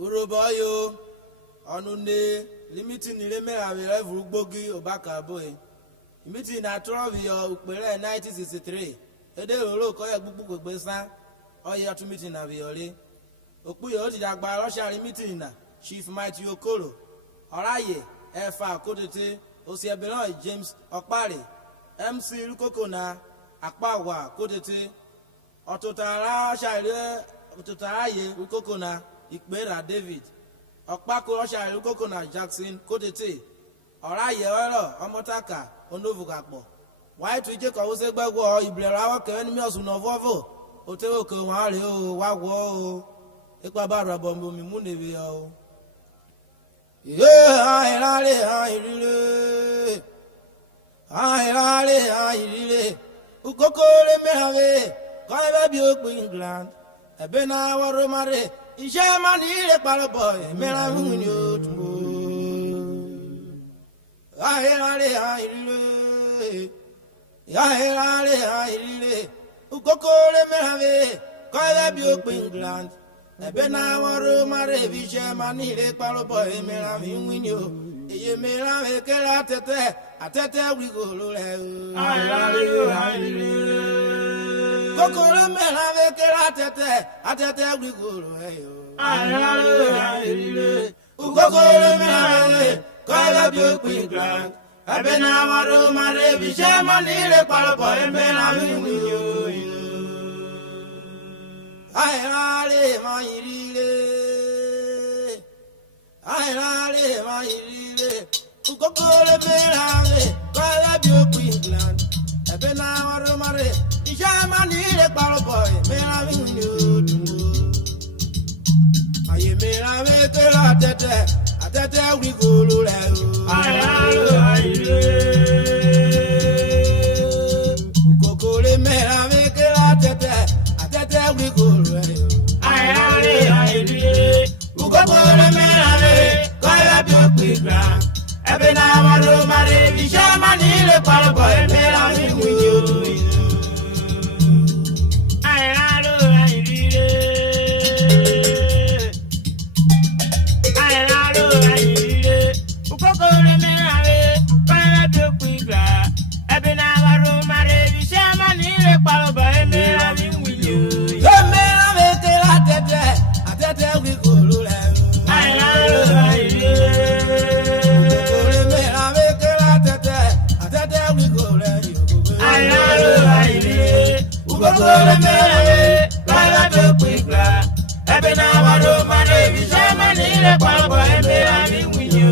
Uroboyo, Onunde, limiting Emeravwe Vugbogi Obaka boy. Meeting at Trovio, Ukpere 1963. Ede Olo Koya Bubu Besa, or you to meeting Avioli. Okuyo Dagba Russia meeting, Chief Mighty Okolo. Oraye, Efa Kodete, Osiabeloy James Okpari, MC Ukoko na Akpawa Kodete, Ototara Shire, Ototaraye Ukoko na Ikbera David, Okpako Russia Ukoko na Jackson Kodete, Oraye Oro, Omotaka, Onovugakbo. Why to Jacob was a bag war, Ibrera, Kenemios Novovo, Oteko Wario, Wago, Equabara Bombo Munevio. Yeah, I really. Ukoko Emeravwe, Kaiba England, a Bena Romare, Ishamani Palaboy, Emeravwe. I really. Ukoko Emeravwe, Kaiba England. Ebena waro mare vishe manile palopo Emeravwe yo. Emeravwe kela tete atete wigolo le. Koko Emeravwe kela tete atete wigolo le. Ukoko Emeravwe kala bio England. Ebena waro mare vishe manile palopo Emeravwe yo. I Ukoko Emeravwe, Kala bio England. Ebena waro mare, Ishamani le paloboy, Emeravwe yo. Aye Emeravwe kela tete, atete wigolo le. Ukoko Emeravwe kela tete, atete wigolo le. Ukoko Emeravwe, Kala bio England. Ebena waro mare vishamani le paloboy Emeravwe yo. Ukoko Emeravwe, Kala bio England. Ebena waro mare vishamani le paloboy Emeravwe yo. Emeravwe kela tete, atete wigolo le. Ukoko Emeravwe, Kala bio England. Ebena waro mare vishamani le paloboy Emeravwe yo.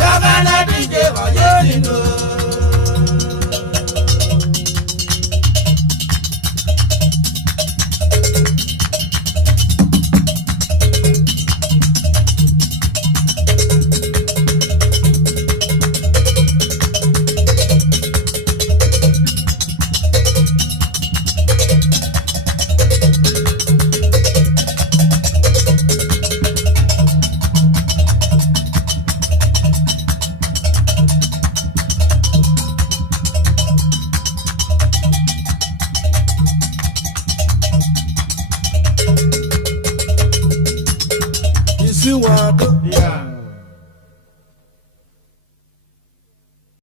Yagana DJ,